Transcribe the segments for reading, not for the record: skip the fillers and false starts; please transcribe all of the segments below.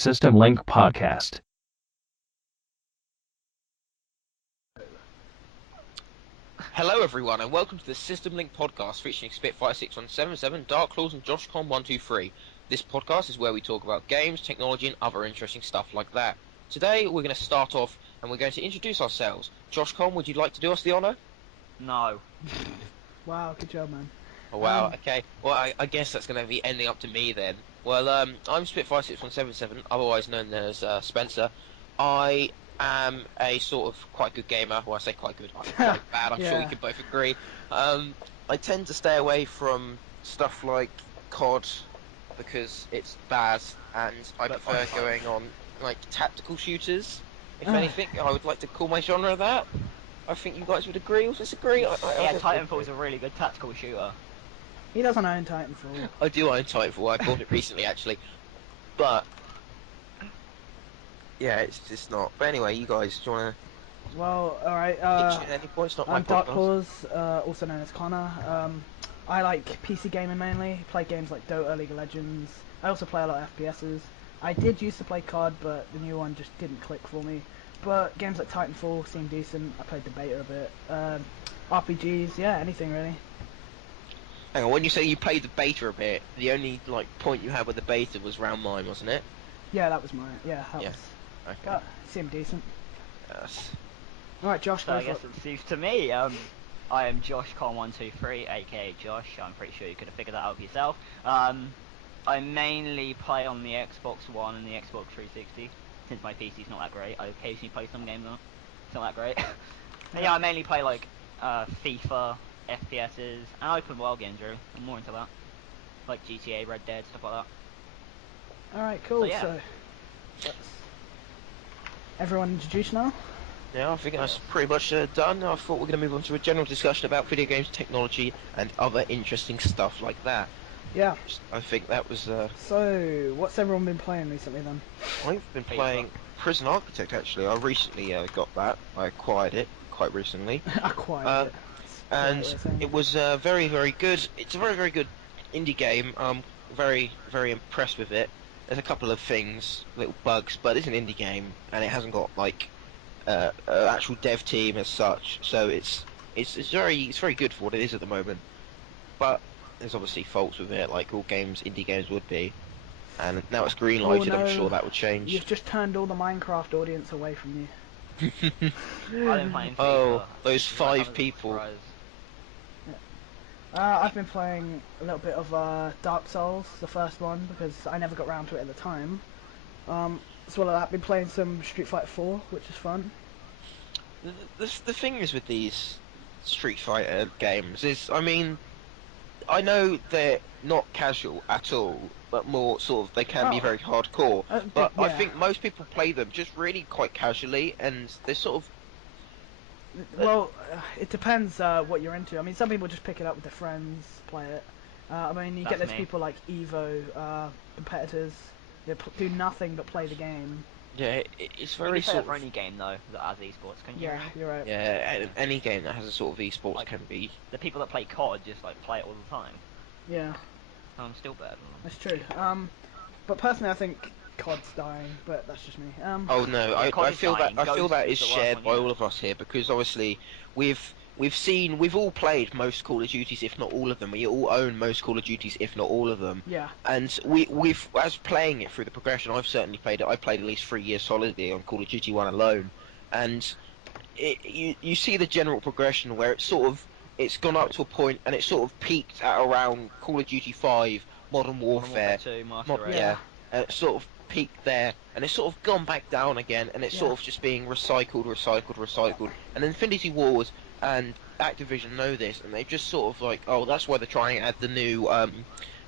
System Link Podcast. Hello everyone and welcome to the System Link Podcast featuring Spit56177, Dark Claws and JoshCon123. This podcast is where we talk about games, technology and other interesting stuff like that. Today we're going to start off and we're going to introduce ourselves. JoshCon, would you like to do us the honour? No. Wow, good job, man. Oh wow, okay. Well, I guess that's going to be ending up to me then. Well, I'm Spit56177, otherwise known as Spencer. I am a sort of quite good gamer. Well, I say quite good, I'm quite bad, I'm sure we can both agree. I tend to stay away from stuff like CoD because it's bad, and I prefer going on like tactical shooters. If anything, I would like to call my genre that. I think you guys would agree or disagree. Yeah, Titanfall is a really good tactical shooter. He doesn't own Titanfall. I do own Titanfall. I bought it recently, actually. But yeah, it's just not. But anyway, you guys, do you want to? Well, alright, Any points? Not my I'm Dark podcast. Claws, also known as Connor. I like PC gaming mainly, play games like Dota, League of Legends. I also play a lot of FPSs. I did used to play CoD, but the new one just didn't click for me. But games like Titanfall seem decent. I played the beta a bit. RPGs, yeah, anything really. Hang on, when you say you played the beta a bit, the only like point you had with the beta was round mine, wasn't it? Yeah, that was mine. Yeah, that was. Okay. God, seemed decent. Yes. Alright, Josh, So go I guess for it. it seems to me, I am JoshCon123, aka Josh. I'm pretty sure you could have figured that out for yourself. I mainly play on the Xbox One and the Xbox 360, since my PC's not that great. I occasionally play some games on it. It's not that great. And yeah, I mainly play like FIFA, FPSs, and open world games really. I'm more into that. Like GTA, Red Dead, stuff like that. Alright, cool. So, yeah. So, let's... everyone introduced now? Yeah, I think that's pretty much done. I thought we are going to move on to a general discussion about video games, technology, and other interesting stuff like that. Yeah. I think that was. So, what's everyone been playing recently then? I've been playing Prison Architect actually. I recently got that. I acquired it quite recently. Acquired it. And it was very, very good. It's a very, very good indie game. I'm very, very impressed with it. There's a couple of things, little bugs, but it's an indie game, and it hasn't got like an actual dev team as such. So it's very good for what it is at the moment. But there's obviously faults with it, like all games, indie games would be. And now it's green lighted. Oh, no. I'm sure that would change. You've just turned all the Minecraft audience away from you. I've been playing FIFA. Oh, those It's like 5 having a people. surprise. I've been playing a little bit of Dark Souls, the first one, because I never got round to it at the time. As well as that, I've been playing some Street Fighter 4, which is fun. The thing is with these Street Fighter games is, I mean, I know they're not casual at all, but more sort of they can be very hardcore. But yeah. I think most people play them just really quite casually, and they're sort of. Well, it depends what you're into. I mean, some people just pick it up with their friends, play it. I mean, you get That's those me. people like Evo competitors. They do nothing but play the game. Yeah, it's You very can say that sort for of. any game though that has esports, can you? Yeah, you're right. Yeah, any game that has a sort of esports Like- can be. The people that play COD just like play it all the time. Yeah, I'm still better than them. that's true. But personally, I think COD's dying, but that's just me. Oh no, Yeah, COD I is feel dying. that Ghost is is the worst shared one by yet. all of us here, because obviously we've all played most Call of Duties, if not all of them. We all own most Call of Duties, if not all of them. Yeah. And we've as playing it through the progression, I've certainly played it. I played at least 3 years solidly on Call of Duty 1 alone, and you see the general progression where it's gone up to a point and it sort of peaked at around Call of Duty 5, Modern Warfare. 2, Master Race. Yeah. And it sort of peaked there, and it's sort of gone back down again, and it's sort Yeah. of just being recycled. And Infinity Wars and Activision know this, and they've just sort of like, oh, that's why they're trying to add the new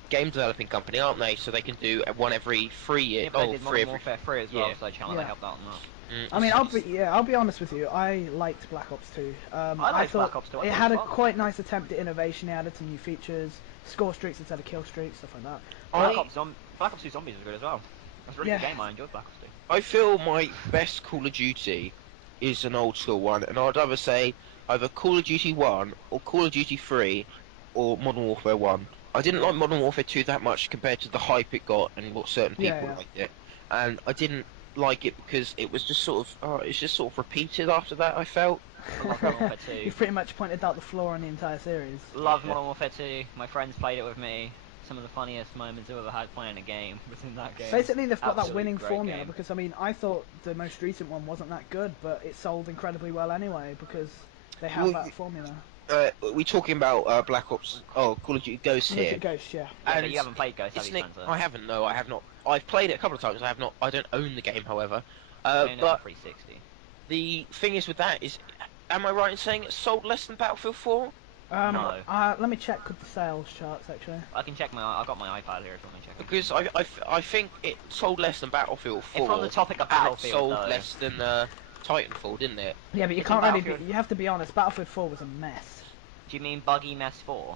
game developing company, aren't they? So they can do one every 3 years. Yeah, but they Oh, did 3 Modern every. Warfare 3 as well, yeah. so channel Yeah. they helped out on that. I mean, I'll be honest with you. I liked Black Ops 2. I I liked thought Black Ops 2, I it thought had it a was fun. quite nice attempt at innovation. It added some new features, score streaks instead of kill streaks, stuff like that. Black Ops 2 Zombies was good as well. That's a really Yeah. good game. I enjoyed Black Ops 2. I feel my best Call of Duty is an old school one, and I'd either say either Call of Duty 1 or Call of Duty 3 or Modern Warfare 1. I didn't like Modern Warfare 2 that much compared to the hype it got and what certain people Yeah. liked it. and I didn't like it because it was just sort of it's just sort of repeated after that. I felt. I love Modern Warfare 2. You've pretty much pointed out the flaw in the entire series. Love Modern Warfare 2. My friends played it with me. Some of the funniest moments I've ever had playing a game was in that game. Basically, they've got that Absolutely winning great formula game. because, I mean, I thought the most recent one wasn't that good, but it sold incredibly well anyway because they have Well, that formula. We're talking about Black Ops. Oh, Call of Duty Ghosts Look here. at Ghost, yeah. Yeah, And but you haven't played Ghost, have you, isn't it? Spencer? I haven't. No, I have not. I've played it a couple of times. I have not. I don't own the game, however. Playing it on But 360. the thing is with that is, am I right in saying it sold less than Battlefield 4? No. Let me check with the sales charts, actually. I can check I've got my iPad here if you want me to check it. Because I think it sold less than Battlefield 4. If we're on the topic of and it Battlefield, sold though. less than Titanfall, didn't it? Yeah, but you Isn't can't really Battlefield- you have to be honest, Battlefield 4 was a mess. Do you mean Buggy Mess 4?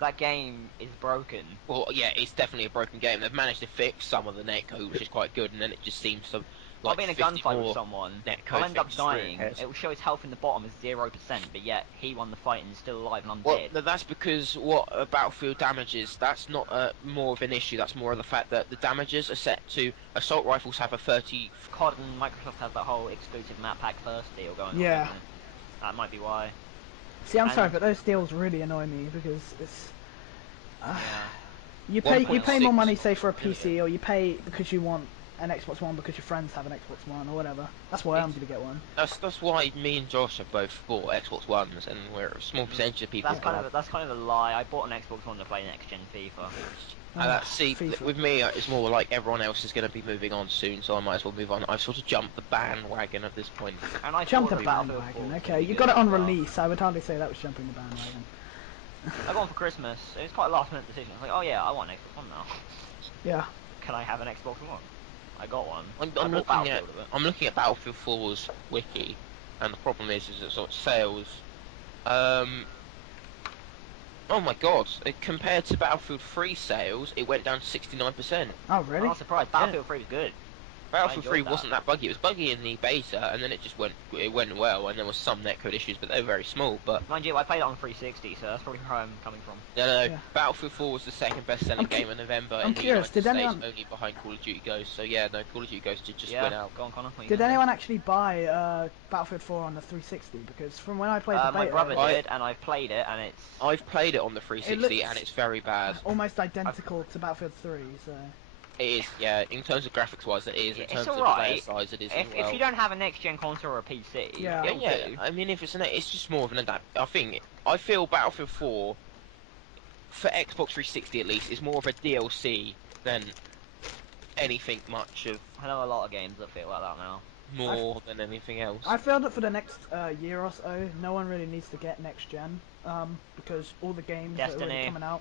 That game is broken. Well, yeah, it's definitely a broken game. They've managed to fix some of the netcode, which is quite good, and then it just seems to I'll like be in a 50 gunfight more with someone, netcode I'll end up fixes through dying, it. it will show his health in the bottom as 0%, but yet he won the fight and is still alive and I'm Well, dead. no, that's because what Battlefield damages, that's not more of an issue, that's more of the fact that the damages are set to, assault rifles have a 30... CoD and Microsoft have that whole exclusive map pack first deal going on. Yeah. doesn't it? That might be why. See, I'm And- sorry, but those deals really annoy me because it's. Yeah. You pay 1.6 more money, say, for a PC, or you pay because you want an Xbox One because your friends have an Xbox One or whatever. That's why I'm going to get one. That's why me and Josh have both bought Xbox Ones, and we're a small percentage of people. That's kind of a lie. I bought an Xbox One to play next gen FIFA. And see, FIFA. with me, it's more like everyone else is going to be moving on soon, so I might as well move on. I've sort of jumped the bandwagon at this point. And I Jump thought the Battlefield 4 bandwagon, was okay. gonna be You good got it on as well. release, I would hardly say that was jumping the bandwagon. I got one for Christmas. It was quite a last minute decision. I was like, oh yeah, I want an Xbox One now. Yeah. Can I have an Xbox One? I got one. I'm I bought looking at Battlefield with it. I'm looking at Battlefield 4's wiki, and the problem is that sort of sales. Oh my god! Compared to Battlefield 3 sales, it went down to 69%. Oh, I'm really? not surprised. Battlefield 3 was good. Battlefield I 3 enjoyed wasn't that buggy. It was buggy in the beta, and then it just went well, and there was some netcode issues, but they were very small. But Mind you, I played it on 360, so that's probably where I'm coming from. no. Yeah. Battlefield 4 was the second best-selling I'm game in November I'm in the curious, United did States, anyone- only behind Call of Duty Ghosts. So yeah, no, Call of Duty Ghosts did just Yeah, win out. go on, Connor. what are you Did gonna say? anyone actually buy Battlefield 4 on the 360? Because from when I played the beta, My brother it was did, and I've played it, and it's... I've played it on the 360, looks- and it's very bad. almost identical to Battlefield 3, so... It is, yeah. In terms of graphics-wise, it is. In It's terms of alright. player size, it is as If well. you don't have a next-gen console or a PC, Yeah. it'll Yeah. do. I mean, if it's just more of an adapt. I feel Battlefield 4, for Xbox 360 at least, is more of a DLC than anything much of I know a lot of games that feel like that now. more than anything else. I feel that for the next year or so, no one really needs to get next gen, because all the games that are Destiny. really coming out,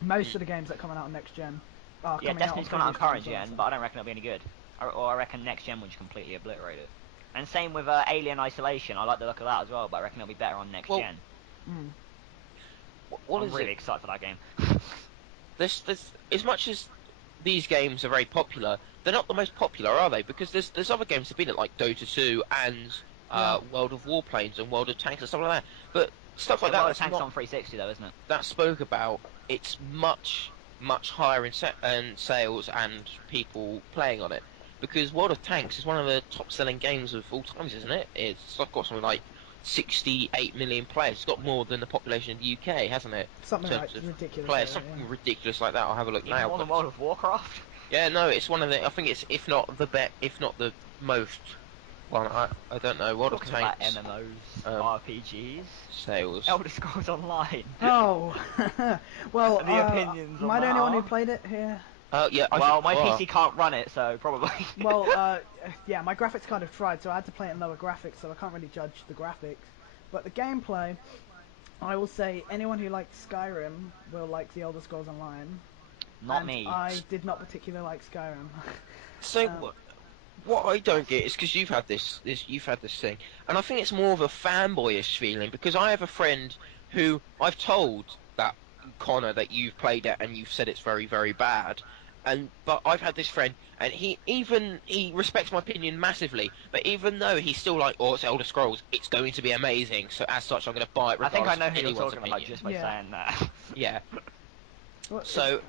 most of the games that are coming out on next gen are Yeah, coming Destiny's out coming out on current previous gen, consoles. but I don't reckon it'll be any good. Or I reckon next gen would just completely obliterate it. And same with Alien Isolation. I like the look of that as well, but I reckon it'll be better on next Well, gen. Mm. What I'm is really it? excited for that game. There's as much as these games are very popular, they're not the most popular, are they? Because there's other games that have been like Dota 2 and World of Warplanes and World of Tanks and stuff like that. But stuff like Yeah, that World of that's Tanks not on 360 though, isn't it? that spoke about, it's much higher in sales and people playing on it, because World of Tanks is one of the top selling games of all times, isn't it? It's got something like 68 million players. It's got more than the population of the UK, hasn't it? Something In like terms of ridiculous. players, like that, something ridiculous like that. I'll have a look Even now. more than but- World of Warcraft. Yeah, no, it's one of the. I think it's if not the most. Well, I don't know. World of Talking about Tanks MMOs, RPGs, sales. Elder Scrolls Online. yeah. Oh, well, The opinions am on I the only one who that. played it here? Yeah. Well, my PC can't run it, so probably. Well, yeah, my graphics card have fried, so I had to play it in lower graphics, so I can't really judge the graphics. But the gameplay, I will say, anyone who liked Skyrim will like the Elder Scrolls Online. Not and me. I did not particularly like Skyrim. So Um, what I don't get is because you've had this thing, and I think it's more of a fanboyish feeling, because I have a friend who I've told that Connor that you've played it and you've said it's very, very bad. But I've had this friend, and he respects my opinion massively. But even though he's still like, oh, it's Elder Scrolls, it's going to be amazing. So as such, I'm going to buy it I think I regardless know of who you're anyone's talking about opinion. just by Yeah. saying that. Yeah. well, So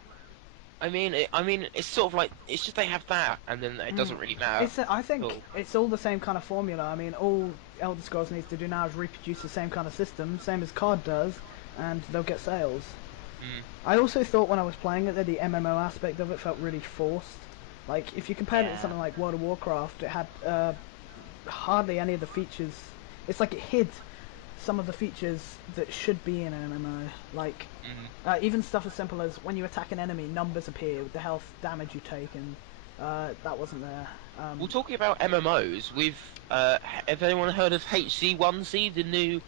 it's sort of like it's just they have that, and then it doesn't really matter. I think Cool. it's all the same kind of formula. I mean, all Elder Scrolls needs to do now is reproduce the same kind of system, same as COD does, and they'll get sales. Mm. I also thought when I was playing it that the MMO aspect of it felt really forced. Like, if you compared it to Yeah. something like World of Warcraft, it had hardly any of the features. It's like it hid some of the features that should be in an MMO. Like, even stuff as simple as when you attack an enemy, numbers appear with the health damage you take, and that wasn't there. Well, talking about MMOs, have anyone heard of HC1Z, the new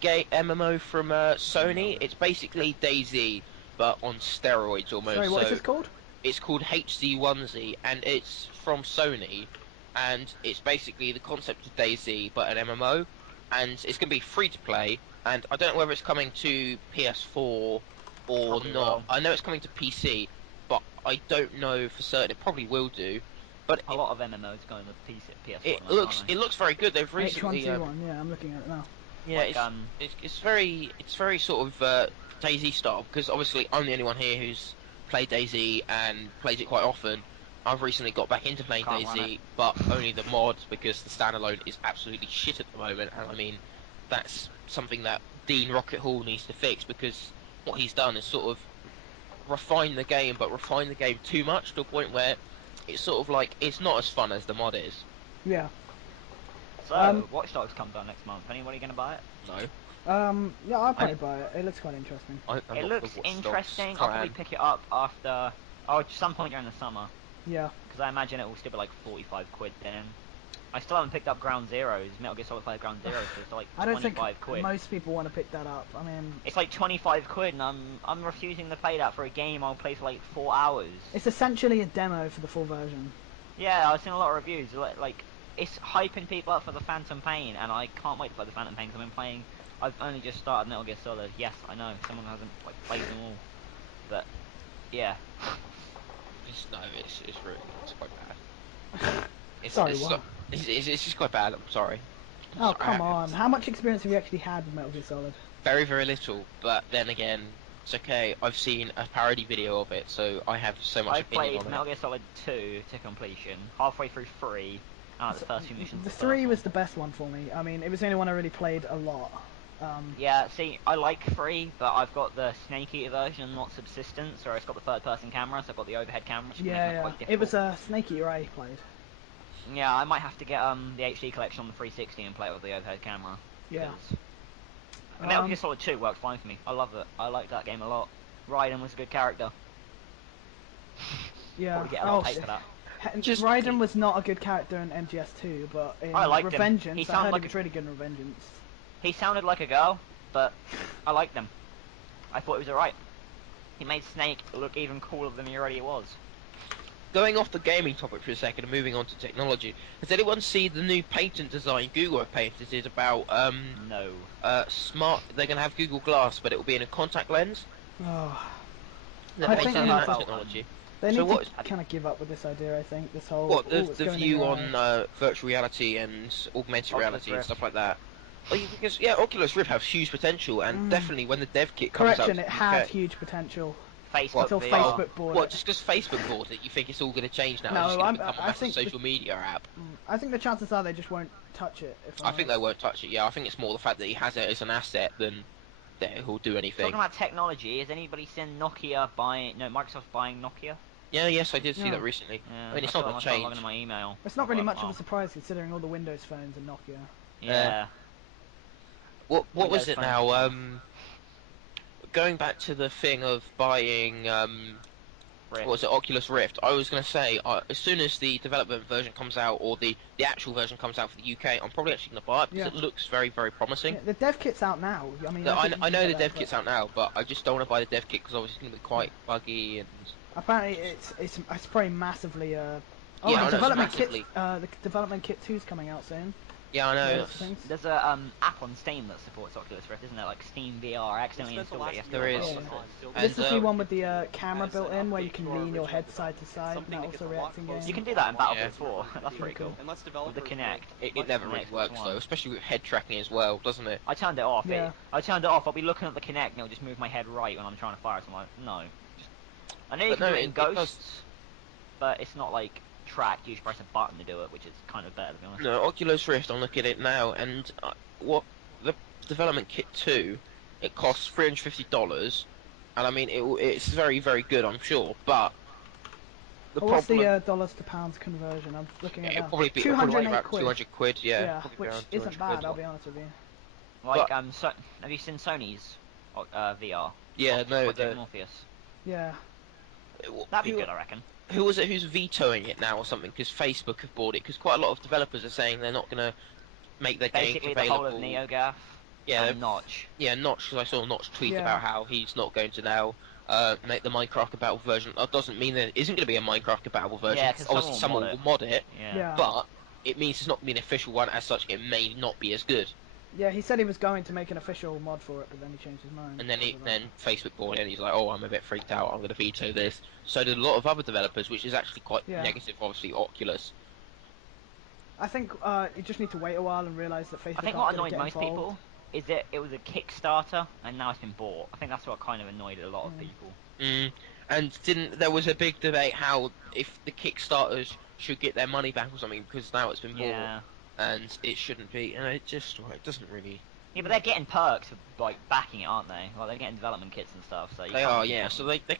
gay MMO from Sony? It's basically DayZ, but on steroids almost. Sorry, what is So this called? it's called HC1Z, and it's from Sony, and it's basically the concept of DayZ, but an MMO, and it's going to be free to play, and I don't know whether it's coming to PS4 or Probably not. will. I know it's coming to PC, but I don't know for certain. It probably will do. But A lot of MMOs going with PC, PS4. it at the moment, looks aren't they? it looks very good. They've recently H1Z1, yeah, I'm looking at it now. yeah, Like, it's very sort of DayZ style, because obviously I'm the only one here who's played DayZ and plays it quite often. I've recently got back into playing Can't run DayZ, it. but only the mods, because the standalone is absolutely shit at the moment, and I mean that's something that Dean Rocket Hall needs to fix, because what he's done is sort of refine the game, but refine the game too much to a point where it's sort of like it's not as fun as the mod is. Yeah. So, Watch Dogs comes out next month. Anybody going to buy it? No, Yeah, I'll probably buy it. It looks quite interesting. I'm It not the looks Watch Dogs interesting. I'll probably fan. pick it up after, at some point during the summer, Yeah. because I imagine it will still be like 45 quid then. I still haven't picked up Ground Zeroes, Metal Gear Solid 5 Ground Zeroes, so it's like I don't think 25 quid. most people want to pick that up. I mean, It's like 25 quid, and I'm refusing to pay that for a game I'll play for like 4 hours. it's essentially a demo for the full version. Yeah, I've seen a lot of reviews. Like it's hyping people up for the Phantom Pain, and I can't wait to play the Phantom Pain because I've been playing. I've only just started Metal Gear Solid. Yes, I know someone hasn't like played them all, but yeah. It's really it's quite bad. Sorry, it's, what? it's just quite bad. I'm sorry. Oh, Sorry, come on. How much experience have you actually had with Metal Gear Solid? Very very little, but then again, it's okay. I've seen a parody video of it, so I have so much I've opinion played on Metal it. Gear Solid 2 to completion, halfway through 3, and the first few missions. The of 3 first was one. the best one for me. I mean, it was the only one I really played a lot. Yeah, see, I like 3, but I've got the Snake Eater version, not Subsistence, or it's got the third-person camera, so I've got the overhead camera, which can make it quite difficult. It was a Snake Eater I played. Yeah, I might have to get the HD collection on the 360 and play it with the overhead camera. Yeah. 'cause Metal Gear Solid 2 works fine for me. I love it. I like that game a lot. Raiden was a good character. Yeah. Probably get a lot of hate for that. Just- Raiden was not a good character in MGS2, but in I liked him. Revengeance, He I sounded heard like he was a- really good in Revengeance. He sounded like a girl, but I liked him. I thought he was alright. He made Snake look even cooler than he already was. Going off the gaming topic for a second and moving on to technology, has anyone seen the new patent design Google have patented about No. smart? They're going to have Google Glass, but it will be in a contact lens. Oh, They're I patenting think that about, technology. they So need what- to kind of give up with this idea, I think. This whole... What "Oh, it's the going in view your on eye." virtual reality and augmented Oculus reality and Rift. stuff like that? Because Oculus Rift has huge potential, and definitely when the dev kit comes Correction, out, it had huge potential. Facebook Until VR. Facebook bought What, it. just because Facebook bought it, you think it's all going to change now? No, it's just going to I'm- become a I massive think the- social media app. I think the chances are they just won't touch it. If I think they won't touch it. Yeah, I think it's more the fact that he has it as an asset than that he'll do anything. Talking about technology, has anybody seen Microsoft buying Nokia? Yeah, yes, I did see Yeah. that recently. Yeah, I mean, it's saw not that going to when I started logging change. into my email. It's not I was really like, much of oh. a surprise considering all the Windows phones are Nokia. Yeah. What Windows was it Phone now? now. Going back to the thing of buying Rift. what was it, Oculus Rift? I was going to say, as soon as the development version comes out, or the actual version comes out for the UK, I'm probably actually going to buy it, because Yeah. it looks very, very promising. Yeah, the dev kit's out now. I mean, I think you know can the get dev that, kit's but out now, but I just don't want to buy the dev kit, because obviously it's going to be quite buggy, and... Apparently, it's probably massively. Oh, Yeah, I know, the it's development massively- kit. The development kit 2's coming out soon. Yeah, I know. Those things. There's a app on Steam that supports Oculus Rift, isn't there? Like Steam VR. I accidentally installed it yesterday. There is. This is the And, one with the camera built in, where you can lean your head side to side, and that also reacts in game. You can do that in Battlefield Yeah. 4. That's pretty cool. Unless With the developers Kinect. it never really Xbox works, One. though, especially with head tracking as well, doesn't it? I turned it off. Yeah. I turned it off. I'll be looking at the Kinect and it'll just move my head right when I'm trying to fire. So I'm like, no. I know you But can no, do it in it does- Ghosts, but it's not like tracked. You just press a button to do it, which is kind of better to be honest. No, Oculus Rift, I'm looking at it now, and what the development kit 2, it costs $350, and I mean, it's very, very good, I'm sure, but the What's problem... the dollars to pounds conversion? I'm looking at it'll now. probably be 208 about quid. 200 quid, yeah. Yeah, probably which around isn't 200 bad. quid. I'll be honest with you. Like But- have you seen Sony's VR? Yeah, no, Project Morpheus. Yeah. That'd be who, good, I reckon. who was it who's vetoing it now or something? Because Facebook have bought it, because quite a lot of developers are saying they're not going to make their games Basically, the available. whole of NeoGAF Yeah, and Notch. Yeah, Notch, because I saw Notch tweet Yeah. about how he's not going to now make the Minecraft compatible version. That doesn't mean there isn't going to be a Minecraft compatible version. Yeah, 'cause obviously someone will mod it, Yeah. but it means it's not going to be an official one. As such, it may not be as good. Yeah, he said he was going to make an official mod for it, but then he changed his mind. And then because of that. Facebook bought it, and he's like, "Oh, I'm a bit freaked out. I'm going to veto this." So did a lot of other developers, which is actually quite Yeah. negative. Obviously, Oculus. I think you just need to wait a while and realise that Facebook I think aren't what gonna annoyed get most involved. people is that it was a Kickstarter and now it's been bought. I think that's what kind of annoyed a lot of people. And there was a big debate how if the Kickstarters should get their money back or something because now it's been bought. Yeah. And it shouldn't be, and it doesn't really. Yeah, but they're getting perks for like backing it, aren't they? Like they're getting development kits and stuff. So you They can't are, really yeah. blame So them. they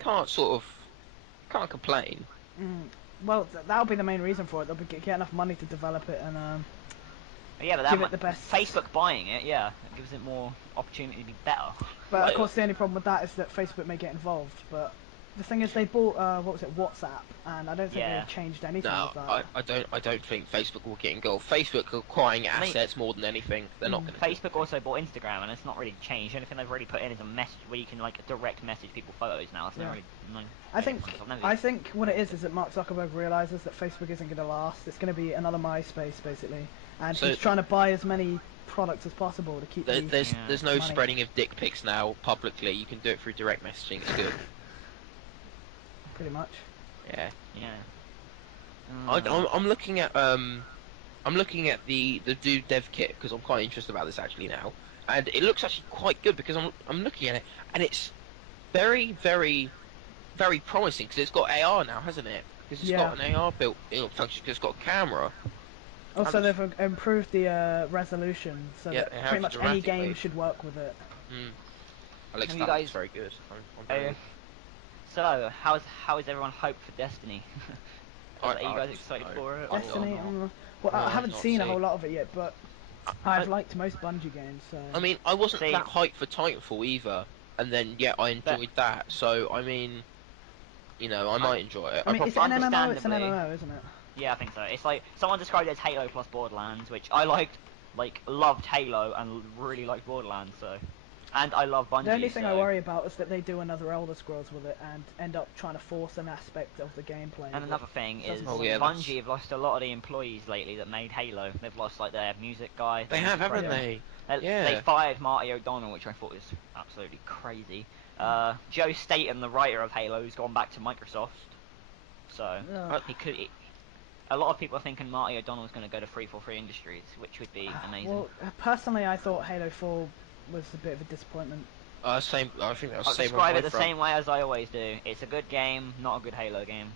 can't complain. Well, that'll be the main reason for it. They'll get enough money to develop it and Yeah, but give that it the best. Facebook buying it, yeah, it gives it more opportunity to be better. But Like- of course, the only problem with that is that Facebook may get involved. But the thing is, they bought WhatsApp, and I don't think Yeah. they've changed anything No, with that. I don't think Facebook will get involved. Facebook are acquiring I mean- assets more than anything. They're not going to. Facebook also bought Instagram, and it's not really changed. The only thing they've really put in is a message where you can like direct message people photos now. It's Yeah. not really. No I think difference. I've never- I think what it is that Mark Zuckerberg realizes that Facebook isn't going to last. It's going to be another MySpace basically, and So- he's trying to buy as many products as possible to keep the There's no money. spreading of dick pics now publicly. You can do it through direct messaging. It's good. pretty much. Yeah. Yeah. I'm looking at the new dev kit because I'm quite interested about this actually now, and it looks actually quite good because I'm looking at it and it's very very very promising because it's got AR now, hasn't it? Because it's got an AR built function because it's got a camera. Also, I'm- they've improved the resolution so Yeah, that they have pretty much any dramatically. game should work with it. Alex, Have you that looks guys- very good. I'm very So, how is everyone hyped for Destiny? Are you guys excited for it? or Destiny. not? Well, I No, haven't not seen a seen. whole lot of it yet, but I've liked most Bungie games. So I mean, I wasn't See- that hyped for Titanfall either, and then I enjoyed that. So I mean, I might enjoy it. I mean, it's an MMO. It's an understandably- MMO, isn't it? Yeah, I think so. It's like someone described it as Halo plus Borderlands, which I liked. Like loved Halo and really liked Borderlands. So, and I love Bungie. The only thing I so- worry about is that they do another Elder Scrolls with it and end up trying to force an aspect of the gameplay. And that another thing is, doesn't work. yeah, that's- Bungie have lost a lot of the employees lately that made Halo. They've lost like their music guy. They have, haven't Crazy. they? They Yeah. fired Marty O'Donnell, which I thought was absolutely crazy. Joe Staten, the writer of Halo, has gone back to Microsoft. So Ugh. a lot of people are thinking Marty O'Donnell is going to go to 343 Industries, which would be amazing. Well, personally, I thought Halo 4 was a bit of a disappointment. Same. I think that's I'll the same. describe on it my the front. same way as I always do. It's a good game, not a good Halo game.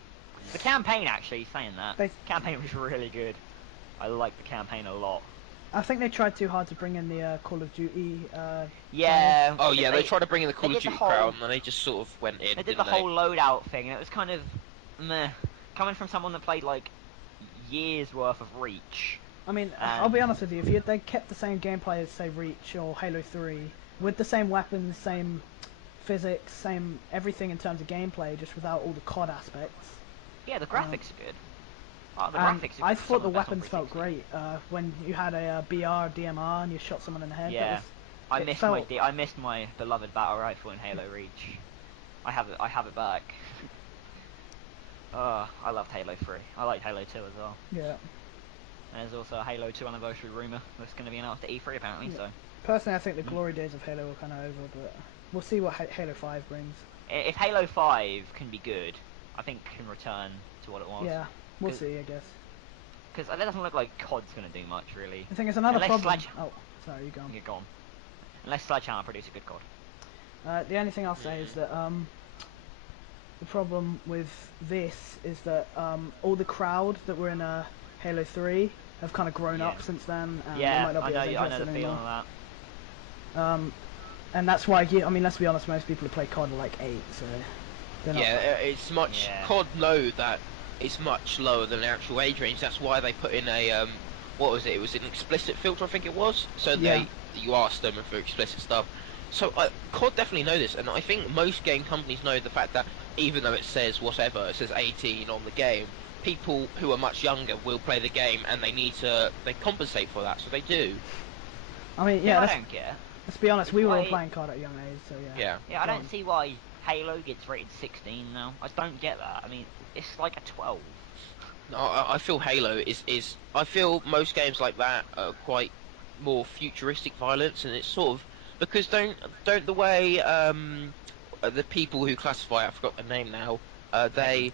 The campaign, actually, saying that, They- the campaign was really good. I liked the campaign a lot. I think they tried too hard to bring in the Call of Duty. Yeah. Oh yeah, they tried to bring in the Call they of did the Duty whole- crowd, and then they just sort of went in. They did didn't the whole loadout thing, and it was kind of meh. Coming from someone that played like years worth of Reach. I mean, I'll be honest with you. If they kept the same gameplay as say Reach or Halo 3, with the same weapons, same physics, same everything in terms of gameplay, just without all the COD aspects. Yeah, the graphics are good. Oh, the And graphics are I some thought of the best on weapons felt 360. great when you had a BR, DMR, and you shot someone in the head. Yeah, That was, I missed my beloved battle rifle in Halo Reach. I have it back. I loved Halo 3. I liked Halo 2 as well. Yeah. And there's also a Halo 2 anniversary rumor that's going to be announced at E3 apparently. Yeah. So Personally, I think the glory days of Halo are kind of over, but we'll see what Halo 5 brings. if Halo 5 can be good, I think it can return to what it was. Yeah, we'll Good. see, I guess. Because it doesn't look like COD's going to do much really. I think it's another Unless problem. Sledge- Oh, sorry, you go on. You're gone. Unless Sledgehammer produce a good COD. The only thing I'll say is that the problem with this is that all the crowd that were in Halo 3 have kind of grown up Yeah. since then, and they Yeah, might not I be know, as I know interested the feeling anymore. of that. And that's why, I mean, let's be honest, most people who play COD are like 8, so they're not. Yeah, it's much. Yeah. COD know that it's much lower than the actual age range. That's why they put in a what was it? It was an explicit filter, I think it was. So Yeah. you ask them for explicit stuff. So COD definitely know this, and I think most game companies know the fact that even though it says whatever, it says 18 on the game, people who are much younger will play the game, and they compensate for that, so they do. I mean, Yeah, yeah, I don't care. let's be honest, It's we were all why- playing COD at a young age, so yeah. Yeah. Yeah, I Go don't on. see why Halo gets rated 16 now. I don't get that. I mean, it's like a 12. No, I feel Halo is. I feel most games like that are quite more futuristic violence, and it's sort of because don't the way the people who classify, I forgot their name now. They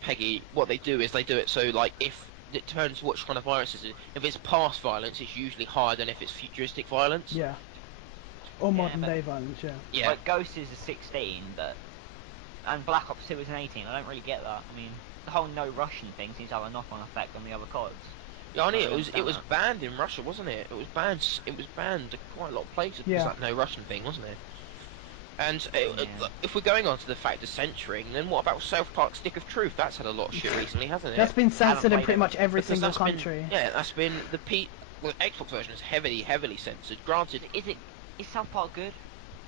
Peggy. What they do is they do it so like if it turns which kind of violence it is. If it's past violence, it's usually higher than if it's futuristic violence. Yeah. Or Yeah, modern but- day violence, yeah. Yeah. Like Ghost is a 16, and Black Ops 2 is an 18. I don't really get that. I mean, the whole no Russian thing seems to have a knock-on effect on the other CODs. Yeah, I know, I it was understand that. banned in Russia, wasn't it? It was banned. It was banned at quite a lot of places Yeah. because that no Russian thing, wasn't it? And Yeah. if we're going on to the fact of censoring, then what about South Park Stick of Truth? That's had a lot of shit recently, hasn't it? That's been censored in played pretty it. much every Because single that's been- country. yeah, that's been well, the Xbox version is heavily censored. Granted, Is South Park good?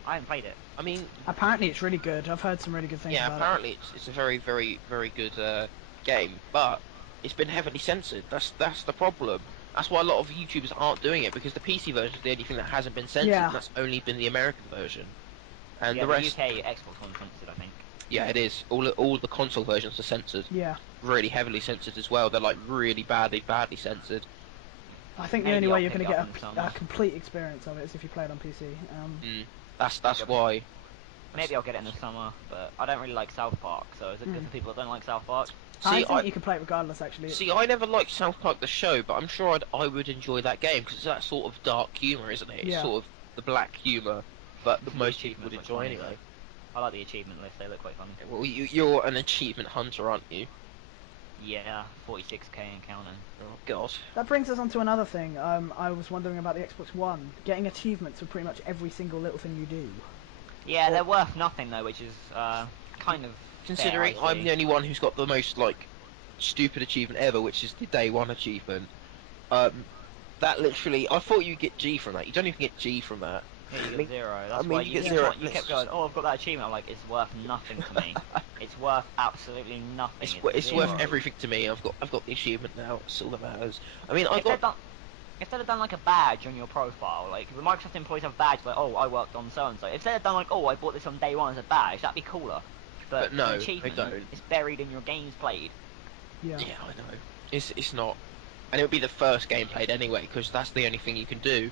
I haven't played it. I mean, Apparently it's really good. I've heard some really good things yeah, about apparently it's a very good game, but it's been heavily censored. That's the problem. That's why a lot of YouTubers aren't doing it because the PC version is the only thing that hasn't been censored, Yeah. and that's only been the American version. And Yeah, the rest, UK Xbox One censored, I think. yeah, it is. All the console versions are censored, it. Yeah. really heavily censored as well. They're like really badly censored. I think the Maybe only way I'll you're pick going to it get up in the a summer. complete experience of it is if you play it on PC. That's why. Maybe I'll get it in the summer, but I don't really like South Park, so is it good for people that don't like South Park? I See, think you can play it regardless, actually. See, I never liked South Park the show, but I'm sure I would enjoy that game because it's that sort of dark humour, isn't it? It's Yeah. sort of the black humour, but The most people would achievements enjoy look funny, anyway. I like the achievement list, they look quite funny. Well, you're an achievement hunter, aren't you? Yeah, 46k and counting. Oh God. That brings us on to another thing. I was wondering about the Xbox One. Getting achievements for pretty much every single little thing you do. Yeah, they're worth nothing though, which is kind of Considering fair, I I'm see. the only one who's got the most like stupid achievement ever, which is the day one achievement. That literally, I thought you'd get G from that. You don't even get G from that. Yeah, you I get mean- 0. I That's mean, why you you, get you, zero, can't- you and kept it's going, oh, I've got that achievement. I'm like, it's worth nothing to me. It's worth absolutely nothing. It's worth 0. everything to me. I've got the achievement now. It's all that matters. I mean, I If they'd got. done, if they'd have done like a badge on your profile, like the Microsoft employees have badges like, oh, I worked on so and so. If they had done like, oh, I bought this on day one as a badge, that'd be cooler. But no, an they achievement don't. is buried in your games played. Yeah. Yeah, I know. It's not, and it would be the first game played anyway, because that's the only thing you can do.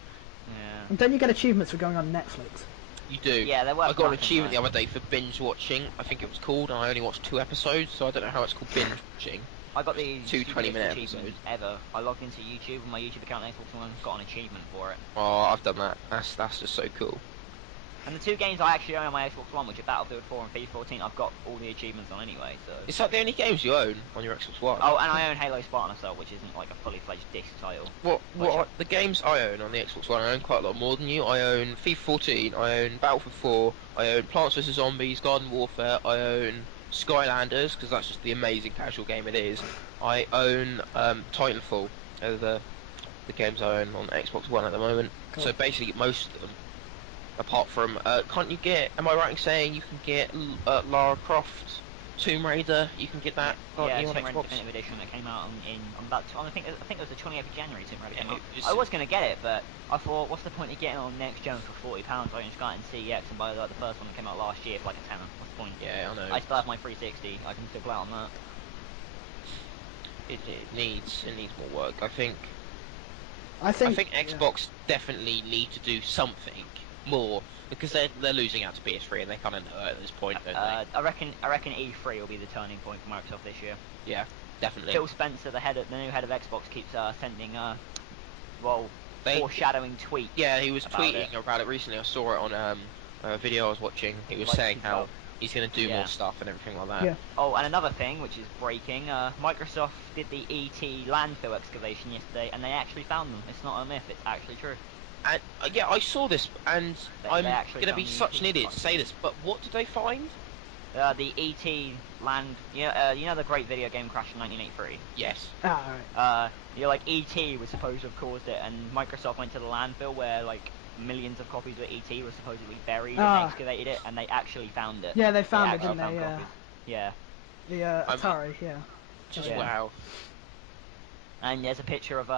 Yeah. And then you get achievements for going on Netflix. You do. Yeah, they're worth I got an nothing, achievement though. the other day for binge watching. I think it was called, and I only watched 2 episodes, so I don't know how it's called binge watching. I got the Two 20-minute achievements episodes. ever. I logged into YouTube and my YouTube account on Xbox One got an achievement for it. Oh, I've done that. That's just so cool. And the 2 games I actually own on my Xbox One, which are Battlefield 4 and FIFA 14, I've got all the achievements on anyway, so... It's like the only games you own on your Xbox One. Oh, and I own Halo Spartan Assault, which isn't like a fully fledged disc title. The games I own on the Xbox One, I own quite a lot more than you. I own FIFA 14, I own Battlefield 4, I own Plants vs Zombies, Garden Warfare, I own Skylanders, because that's just the amazing casual game it is. I own Titanfall, the games I own on Xbox One at the moment. Cool. So basically most of them, apart from, can't you get, am I right in saying you can get Lara Croft, Tomb Raider, you can get that, can't Yeah, you, on Tomb Raider Xbox? Definitive Edition that came out I think it was the 28th of January. Tomb Raider came Yeah, out. it's- I was gonna get it, but I thought, what's the point of getting it on next gen for £40? I can just go out and CEX and buy like the first one that came out last year for like a tenner. What's the point? Yeah, I know. I still have my 360. I can still play on that. It needs more work. I think I think yeah. Xbox definitely need to do something more because they're losing out to PS3 and they kind of know it at this point, don't they? I reckon E3 will be the turning point for Microsoft this year. Yeah, definitely. Phil Spencer, the new head of Xbox, keeps sending They- foreshadowing tweets. Yeah, he was about tweeting it. about it recently. I saw it on a video I was watching. He was Like saying his how love. He's going to do Yeah. more stuff and everything like that. Yeah. Oh, and another thing, which is breaking, Microsoft did the ET landfill excavation yesterday, and they actually found them. It's not a myth, it's actually true. And yeah, I saw this, and I'm they actually going to be found the such an ET idiot to say this, but what did they find? The ET land, you know the great video game crash in 1983? Yes. Ah, alright. Like ET was supposed to have caused it, and Microsoft went to the landfill where like millions of copies of ET were supposedly buried and excavated it, and they actually found it. Yeah, they found it, actually didn't they? found Yeah. copies. Yeah. The Atari, yeah. Just Yeah. wow. And there's a picture of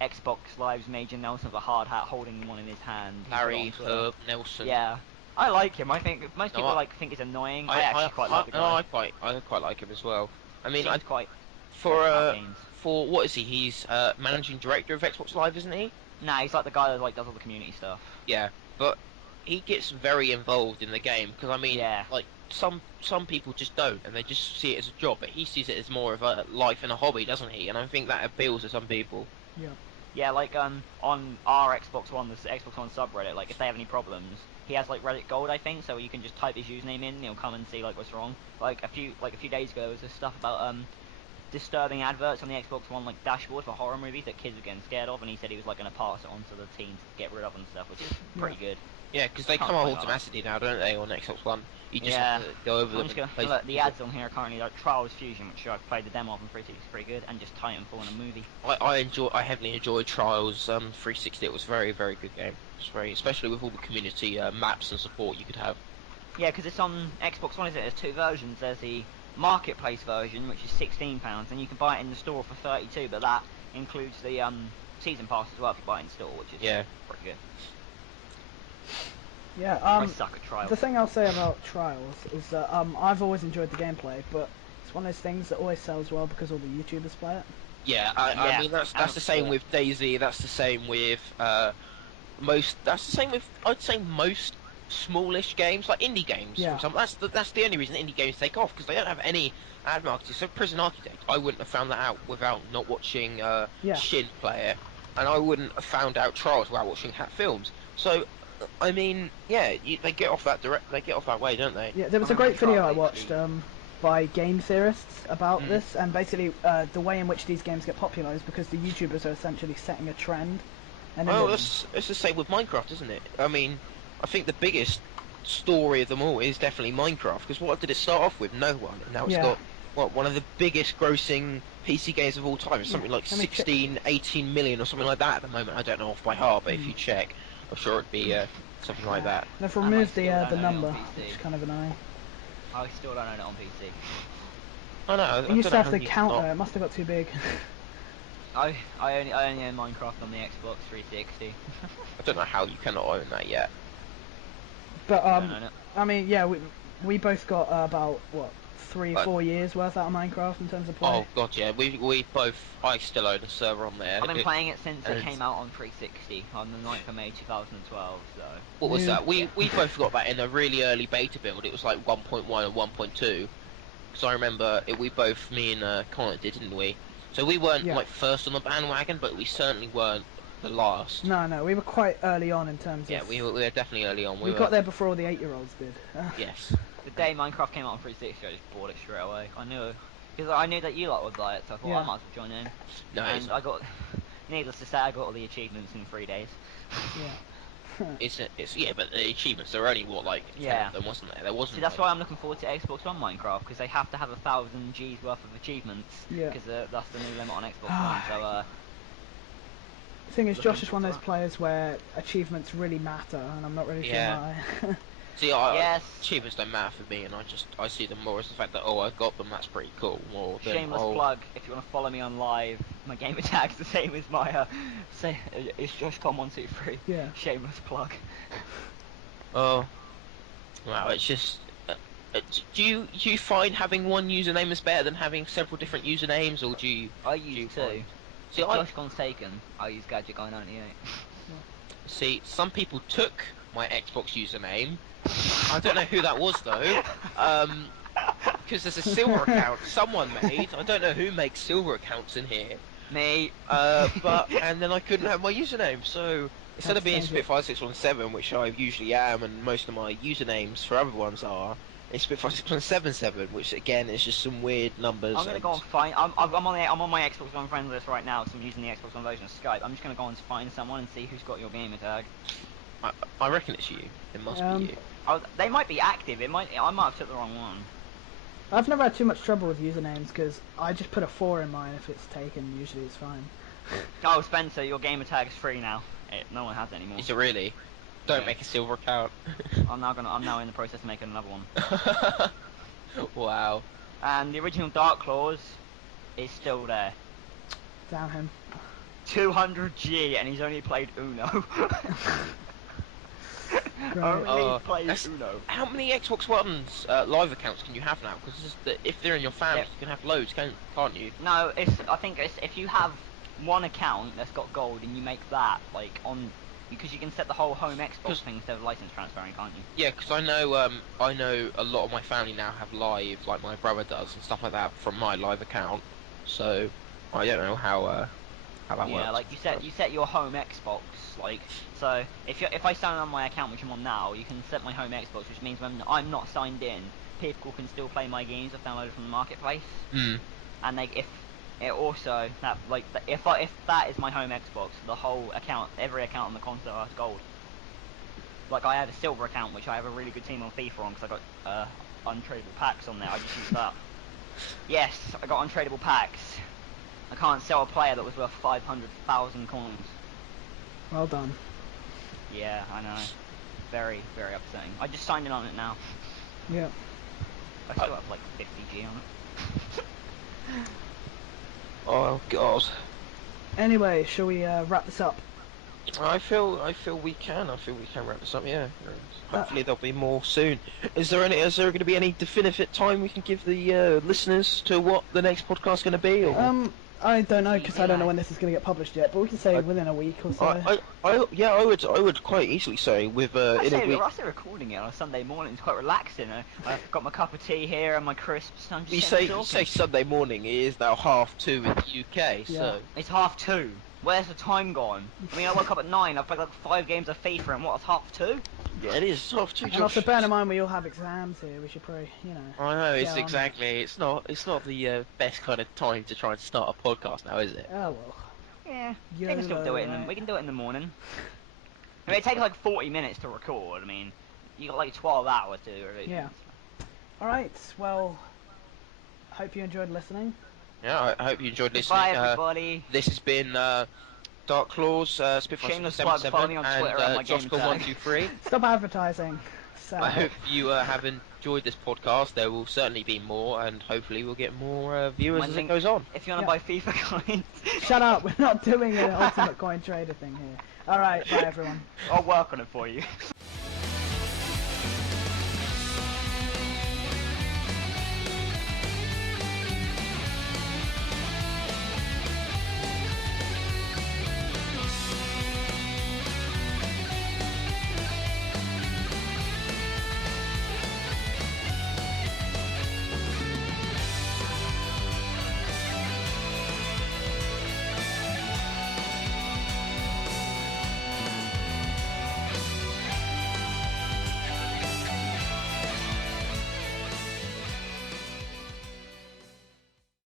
Xbox Live's Major Nelson with a hard hat holding one in his hand. He put it Larry on Twitter. Herb Nelson. Yeah. I like him. I think most No, people I- think he's annoying. I actually quite like the guy. I quite like him as well. I mean, Seems quite for about games. for what is he? He's managing director of Xbox Live, isn't he? Nah, he's like the guy that like does all the community stuff. Yeah, but he gets very involved in the game because I mean, Yeah. like some people just don't, and they just see it as a job. But he sees it as more of a life and a hobby, doesn't he? And I think that appeals to some people. Yeah. Yeah, like on our Xbox One, the Xbox One subreddit, like if they have any problems, he has like Reddit Gold, I think, so you can just type his username in, and he'll come and see like what's wrong. Like a few days ago, there was this stuff about disturbing adverts on the Xbox One like dashboard for horror movies that kids were getting scared of, and he said he was like going to pass it on to the team to get rid of and stuff, which is pretty good. Yeah, because they Can't come blame automatically now, don't they, on Xbox One? You just Yeah. have to go over I'm them. just gonna and place- look, the ads on here are currently like Trials Fusion, which I've played the demo of and 360 is pretty good, and just Titanfall in a movie. I heavily enjoyed Trials 360. It was a very, very good game. It's very, especially with all the community maps and support you could have. Yeah, because it's on Xbox One, isn't it? There's two versions. There's the marketplace version, which is £16, and you can buy it in the store for 32, but that includes the season pass as well if you buy it in store, which is pretty good. Yeah. I suck at Trials. The thing I'll say about Trials is that I've always enjoyed the gameplay, but it's one of those things that always sells well because all the YouTubers play it. Yeah, I mean that's the same with Daisy. That's the same with most. That's the same with I'd say most smallish games like indie games. Yeah. For example, that's the only reason indie games take off because they don't have any ad marketing. So Prison Architect, I wouldn't have found that out without not watching Shin play it, and I wouldn't have found out Trials without watching Hat Films. So. I mean, yeah, they get off that They get off that way, don't they? Yeah, there was a great video I watched by game theorists about this, and basically the way in which these games get popular is because the YouTubers are essentially setting a trend. And then it's the same with Minecraft, isn't it? I mean, I think the biggest story of them all is definitely Minecraft, because what did it start off with? No one, and now it's got one of the biggest grossing PC games of all time. It's something like 16, 18 million or something like that at the moment. I don't know off by heart, but if you check, I'm sure it'd be something like that. They've removed the number, on PC. which is kind of annoying. I still don't own it on PC. I know. It used to have the counter. It must have got too big. I only own Minecraft on the Xbox 360. I don't know how you cannot own that yet. But I don't own it. I mean, yeah, we both got about what 3-4 years worth out of Minecraft in terms of play. Oh god, yeah. We both. I still own a server on there. I've been playing it since it came out on 360 on the 9th of May 2012. So what was that? We both got that in a really early beta build. It was like 1.1 and 1.2. Because I remember me and Connor didn't we? So we weren't like first on the bandwagon, but we certainly weren't the last. No, we were quite early on in terms of. Yeah, we were definitely early on. We got there before all the 8-year-olds did. Yes. The day Minecraft came out on 360, I just bought it straight away. I knew that you lot would buy it, so I thought I might as well join in. No, and I got, needless to say, I got all the achievements in 3 days. Yeah. But the achievements are only 10 of them, wasn't there? There wasn't. See, that's why I'm looking forward to Xbox One Minecraft, because they have to have 1,000 G's worth of achievements. Yeah. Because that's the new limit on Xbox One. So the thing is, Josh is one of those players where achievements really matter, and I'm not really sure why. See, achievements don't matter for me, and I see them more as the fact that I got them. That's pretty cool. More than, shameless plug. If you want to follow me on live, my gamer tag's the same as my it's JoshCom123. Yeah. Shameless plug. Oh, wow! It's just. Do you find having one username is better than having several different usernames, or do you? I use two. See, Josh Gon's taken. I use Gadget Guy 98. See, some people took my Xbox username. I don't know who that was though, because there's a silver account someone made. I don't know who makes silver accounts in here. Me. And then I couldn't have my username, so instead of being Spitfire 617, which I usually am, and most of my usernames for other ones are, It's Spitfire 6177, which again is just some weird numbers. I'm gonna go and find. I'm on my Xbox One friends list right now, because I'm using the Xbox One version of Skype. I'm just gonna go and find someone and see who's got your gamer tag. I reckon it's you. It must be you. Oh, they might be active. I might have took the wrong one. I've never had too much trouble with usernames because I just put a 4 in mine. If it's taken, usually it's fine. Oh, Spencer, your gamer tag is free now. No one has it anymore. Is it really? Don't Yeah. make a silver account. I'm now in the process of making another one. Wow. And the original Dark Claws is still there. Damn him. 200G, and he's only played Uno. Only plays Uno. How many Xbox One's live accounts can you have now? Because if they're in your family, you can have loads, can't you? No, I think it's if you have one account that's got gold and you make that like on, because you can set the whole home Xbox thing instead of license transferring, can't you? Yeah, because I know a lot of my family now have live, like my brother does and stuff like that, from my live account. So I don't know how that works. Yeah, like you set your home Xbox, like, so if I sign on my account, which I'm on now, you can set my home Xbox, which means when I'm not signed in, people can still play my games I've downloaded from the marketplace. And if that is my home Xbox, the whole account, every account on the console has gold. Like, I have a silver account, which I have a really good team on FIFA on, because I got untradeable packs on there. I just use that. Yes, I got untradeable packs. I can't sell a player that was worth 500,000 coins. Well done. Yeah, I know. Very, very upsetting. I just signed in on it now. Yeah. I still have like 50G on it. Oh God. Anyway, shall we wrap this up? I feel we can. I feel we can wrap this up. Yeah. Hopefully there'll be more soon. Is there going to be any definitive time we can give the listeners to what the next podcast's going to be? Or? I don't know because I don't know when this is going to get published yet, but we can say within a week or so. I would quite easily say with in a week. I say recording it on a Sunday morning is quite relaxing. I've got my cup of tea here and my crisps. I'm just You say Sunday morning. It is now 2:30 in the UK. Yeah. So it's 2:30. Where's the time gone? I mean, I woke up at 9. I've played like 5 games of FIFA, and what? It's 2:30. yeah, it is 2:30. And also bear in mind we all have exams here. We should probably, I know, it's get on exactly. It's not the best kind of time to try and start a podcast now, is it? Oh well. Yeah, we can still do it. We can do it in the morning. I mean, it takes like 40 minutes to record. I mean, you got like 12 hours to do it. Yeah. All right. Well, hope you enjoyed listening. Yeah, I hope you enjoyed listening. Bye, everybody. This has been Dark Claws, Spitfire Shameless plug, follow me 77, on Twitter and my and game Joshko tag. 123. Stop advertising. So. I hope you have enjoyed this podcast. There will certainly be more, and hopefully we'll get more viewers as it goes on. If you want to buy FIFA coins. Shut up. We're not doing an ultimate coin trader thing here. All right. Bye, everyone. I'll work on it for you.